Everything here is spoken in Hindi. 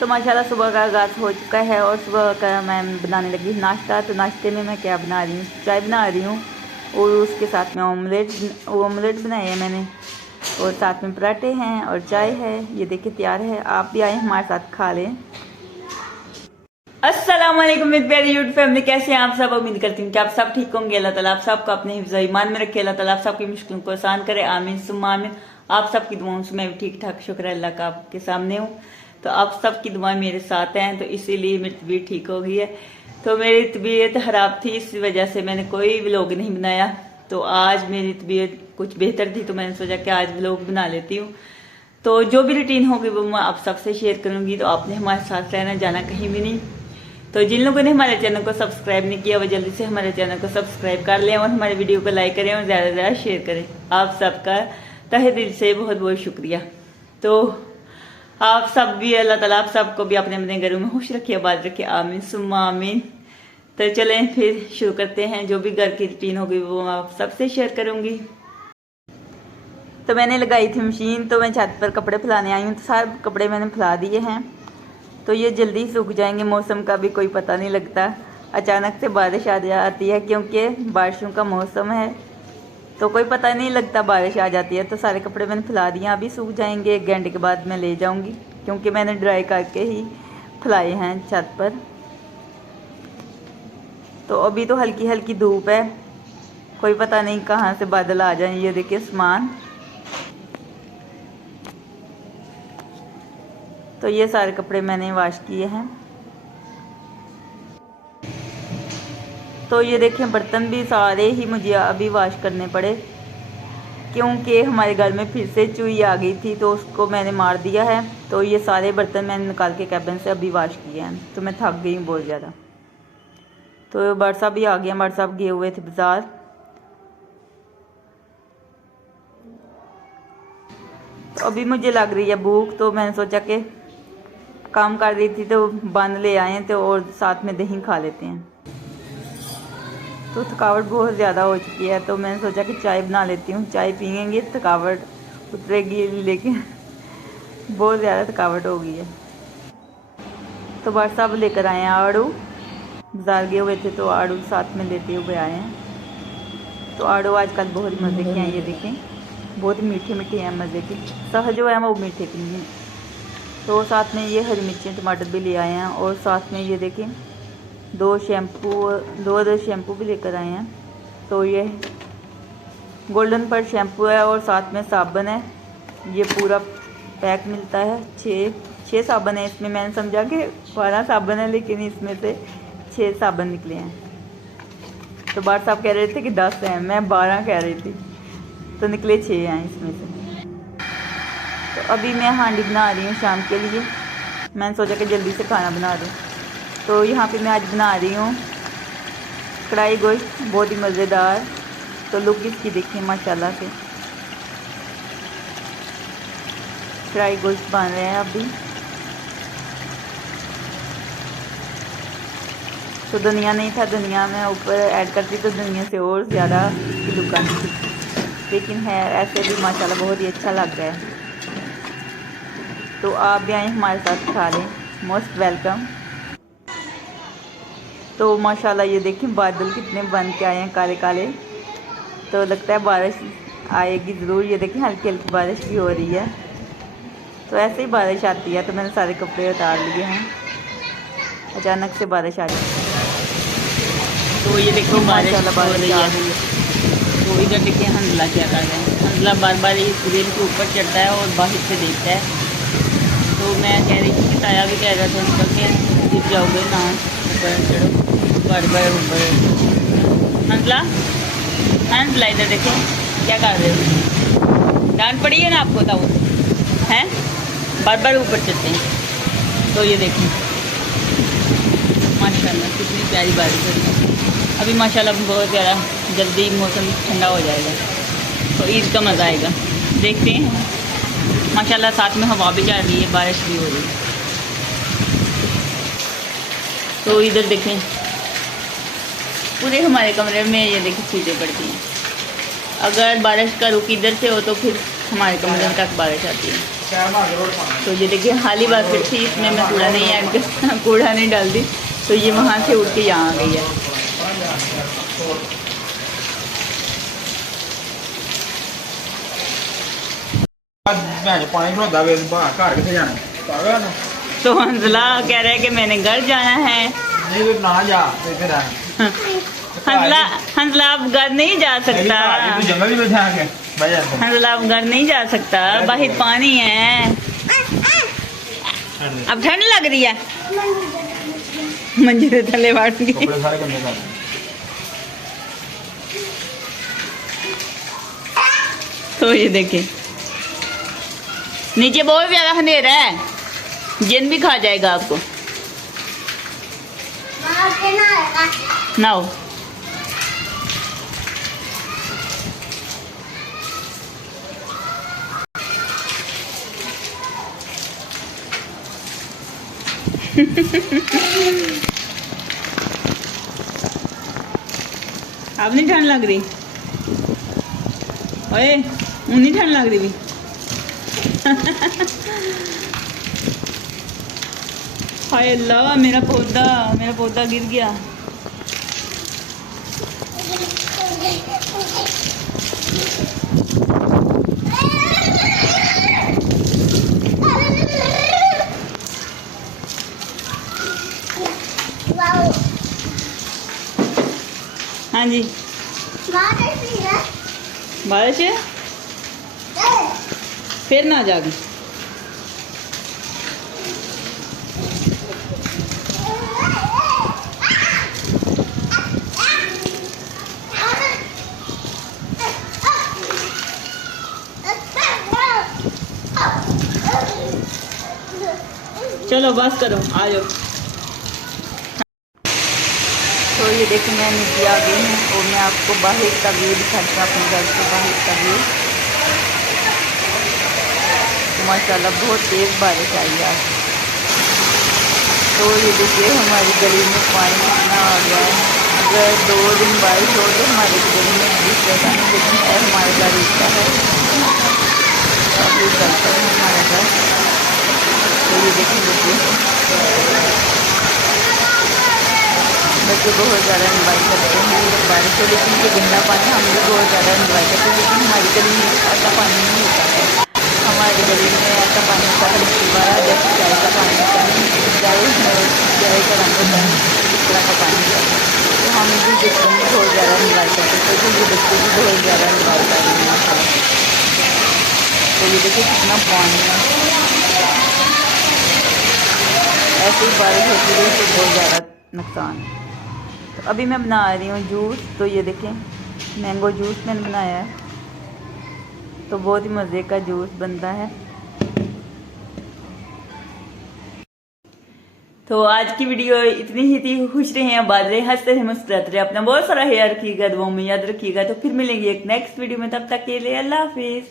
तो माशाल्लाह सुबह का आगाज़ हो चुका है और सुबह का मैं बनाने लगी नाश्ता। तो नाश्ते में मैं क्या बना रही हूँ, चाय बना रही हूँ और उसके साथ में ऑमलेट बनाए हैं मैंने और साथ में पराठे हैं और चाय है। ये देखिए तैयार है, आप भी आए हमारे साथ खा लें। अस्सलाम वालेकुम मेरी प्यारी यूट्यूब फैमिली, कैसे हैं आप सब। उम्मीद करती हूँ कि आप सब ठीक होंगे। अल्लाह ताला आप सबको अपने हिफ्ज़ ईमान में रखे, अल्लाह ताला आप सबकी मुश्किलों को आसान करे, आमीन सुम्मा आमीन। आप सबकी दुआओं से मैं भी ठीक ठाक, शुक्र है अल्लाह का आपके सामने हूँ। तो आप सबकी दुआएं मेरे साथ हैं, तो इसीलिए मेरी तबीयत ठीक हो गई है। तो मेरी तबीयत ख़राब थी, इस वजह से मैंने कोई व्लॉग नहीं बनाया। तो आज मेरी तबीयत कुछ बेहतर थी, तो मैंने सोचा कि आज व्लॉग बना लेती हूँ। तो जो भी रूटीन होगी वो मैं आप सबसे शेयर करूँगी। तो आपने हमारे साथ रहना, जाना कहीं भी नहीं। तो जिन लोगों ने हमारे चैनल को सब्सक्राइब नहीं किया वो जल्दी से हमारे चैनल को सब्सक्राइब कर लें और हमारे वीडियो को लाइक करें और ज़्यादा से ज़्यादा शेयर करें। आप सबका तहे दिल से बहुत बहुत शुक्रिया। तो आप सब भी, अल्लाह ताला आप सबको भी अपने अपने घरों में खुश रखिए, आबाद रखिए, आमीन सुम्मा आमीन। तो चलें फिर शुरू करते हैं। जो भी घर की रूटीन होगी वो मैं आप सबसे शेयर करूँगी। तो मैंने लगाई थी मशीन, तो मैं छत पर कपड़े फैलाने आई हूँ। तो सारे कपड़े मैंने फैला दिए हैं, तो ये जल्दी सूख जाएंगे। मौसम का भी कोई पता नहीं लगता, अचानक से बारिश आ जाती है क्योंकि बारिशों का मौसम है, तो कोई पता नहीं लगता बारिश आ जाती है। तो सारे कपड़े मैंने फैला दिए, अभी सूख जाएंगे। 1 घंटे के बाद मैं ले जाऊंगी क्योंकि मैंने ड्राई करके ही फैलाए हैं छत पर। तो अभी तो हल्की हल्की धूप है, कोई पता नहीं कहाँ से बादल आ जाए। ये देखिए आसमान। तो ये सारे कपड़े मैंने वॉश किए हैं। तो ये देखें बर्तन भी सारे ही मुझे अभी वॉश करने पड़े क्योंकि हमारे घर में फिर से चूई आ गई थी, तो उसको मैंने मार दिया है। तो ये सारे बर्तन मैंने निकाल के कैबिन से अभी वॉश किए हैं। तो मैं थक गई हूँ बहुत ज़्यादा। तो बड़ साहब भी आ गया, बड़ साहब गए हुए थे बाज़ार। तो अभी मुझे लग रही है भूख, तो मैंने सोचा कि काम कर रही थी तो बन ले आए हैं, तो और साथ में दही खा लेते हैं। तो थकावट बहुत ज़्यादा हो चुकी है, तो मैंने सोचा कि चाय बना लेती हूँ। चाय पियेंगे थकावट उतरेगी, लेकिन बहुत ज़्यादा थकावट हो गई है। तो बड़ साहब लेकर आए हैं आड़ू, बाजार गए हुए थे तो आड़ू साथ में लेते हुए आए हैं। तो आड़ू आजकल बहुत मज़े के हैं, ये देखें बहुत मीठे मीठे हैं, मज़े के। सहज जो है वो मीठे के नहीं। तो साथ में ये हरी मिर्ची टमाटर भी ले आए हैं और साथ में ये देखें 2 शैम्पू भी लेकर आए हैं। तो ये गोल्डन पर शैम्पू है और साथ में साबुन है। ये पूरा पैक मिलता है, 6 साबुन है इसमें। मैंने समझा कि 12 साबुन है, लेकिन इसमें से 6 साबुन निकले हैं। तो बार साहब कह रहे थे कि 10 हैं, मैं 12 कह रही थी, तो निकले 6 हैं इसमें से। तो अभी मैं हांडी बना रही हूँ शाम के लिए। मैंने सोचा कि जल्दी से खाना बना दूँ। तो यहाँ पे मैं आज बना रही हूँ कढ़ाई गोश्त, बहुत ही मज़ेदार। तो लुक इसकी देखिए माशाल्लाह से। कढ़ाई गोश्त बन रहे हैं अभी। तो धनिया नहीं था, धनिया मैं ऊपर ऐड करती तो धनिया से और ज़्यादा इसकी लुक आनी थी, लेकिन है ऐसे भी माशाल्लाह बहुत ही अच्छा लग रहा है। तो आप भी आए हमारे साथ खा लें, मोस्ट वेलकम। तो माशाल्लाह ये देखें बादल कितने बन के आए हैं, काले काले। तो लगता है बारिश आएगी ज़रूर। ये देखें हल्की हल्की बारिश भी हो रही है। तो ऐसे ही बारिश आती है। तो मैंने सारे कपड़े उतार लिए हैं, अचानक से बारिश आ जाती है। तो ये देखिए बारिश माशाल्लाह बारिश आ गई है। तो इधर देखिए हंसला क्या कर रहे हैं। हंसला बार बार इस ग्रिल के ऊपर चढ़ता है और बाहर से देखता है। तो मैं कह रही थी कि ताया भी कह रहा था निकल के गिर जाओगे ना, ऊपर चढ़ो, बार बार ऊपर। हंसला इधर देखो क्या कर रहे हो, डांट पड़ी है ना आपको, ताऊ हैं बार बार ऊपर चढ़ते हैं। तो ये देखिए माशाल्लाह कितनी प्यारी बारिश हो रही है। अभी माशाल्लाह बहुत ज़्यादा जल्दी मौसम ठंडा हो जाएगा, तो ईद का मज़ा आएगा। देखते हैं माशाल्लाह साथ में हवा भी चल रही है, बारिश भी हो रही है। तो इधर देखें पूरे हमारे कमरे में ये देखिए चीज़ें पड़ती हैं। अगर बारिश का रुख इधर से हो तो फिर हमारे कमरे तक बारिश आती है। तो ये देखिए खाली बास्केट थी, इसमें मैं कूड़ा नहीं कूड़ा नहीं डाल दी, तो ये वहाँ से उठ के यहाँ आ गई है। पानी खड़ोता वे घर कितने जाना तो हंसला कह रहा है कि मैंने घर जाना है। नहीं तो ना जा इधर आ हंसला अब घर नहीं जा सकता। जंगल में था के भाई हंसला अब घर नहीं जा सकता, बाहर पानी है। अब ठंड लग रही है, मंजे थले बैठ गई। कपड़े सारे गंदे कर तो ये देखिए नीचे बहुत ज्यादा अंधेरा है, जिन भी खा जाएगा आपको। नाओ अब नहीं ठंड लग रही? ओए नहीं ठंड लग रही भी? हाय अल्लाह, मेरा पौधा गिर गया। हाँ जी बारिश है, फिर ना जागी। चलो बस करो, आ जाओ। तो ये देखिए मैं नीचे आ गई हूँ और मैं आपको बाहर का व्यू दिखाती हूँ, अपने घर के बाहर का व्यू। तो माशाल्लाह बहुत तेज़ बारिश आई है आज। तो ये देखिए हमारी गली में पानी कितना आ गया है। अगर 2 दिन बारिश हो तो हमारी गली में बीच जैसा नहीं, लेकिन है हमारे घर इसका है, अभी चलता है हमारा घर। तो ये देखिए बच्चे बहुत ज़्यादा इंजॉय करते हैं बारिश से, लेकिन ये गंदा पानी हम भी बहुत ज़्यादा इंजॉय करते हैं। लेकिन हमारी गली में ऐसा पानी नहीं होता है, हमारी गली में ऐसा पानी होता है दोबारा जैसे चाय का पानी होता है, चाय का रंग होता है, इस तरह का पानी होता है। तो हम भी बच्चों में बहुत ज़्यादा इंजॉय करते हैं, तो ये बच्चे भी बहुत ज़्यादा इंजॉय कर रहे हैं। तो ये देखिए कितना पानी है, ऐसे ही बारिश होती रही तो बहुत ज़्यादा नुकसान है। तो अभी मैं बना रही हूँ जूस। तो ये देखें मैंगो जूस मैंने बनाया है, तो बहुत ही मज़े का जूस बनता है। तो आज की वीडियो इतनी ही थी। खुश रहें, आबाद रहे, हंसते रहे, मुस्कुराते रहे, अपना बहुत सारा ख्याल रखिएगा, दुआओं में याद रखिएगा। तो फिर मिलेंगे एक नेक्स्ट वीडियो में, तब तक के लिए अल्लाह हाफिज़।